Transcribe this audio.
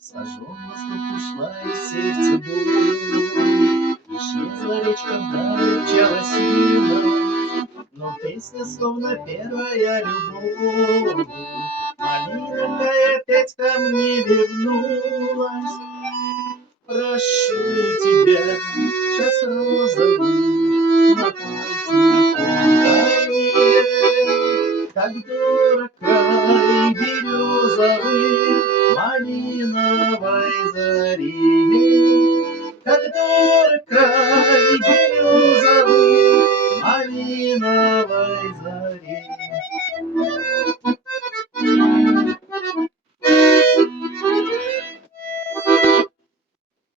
Сожжен воздух, ушла из сердца боль, исчезла речка вдаль, умчалась сила, но песня словно первая любовь. Малиновая опять ко мне вернулась. Прошу тебя, час розовый, напой ко мне. Как дорог край березовый, малиновой заре. Как дорог край березовый, малиновой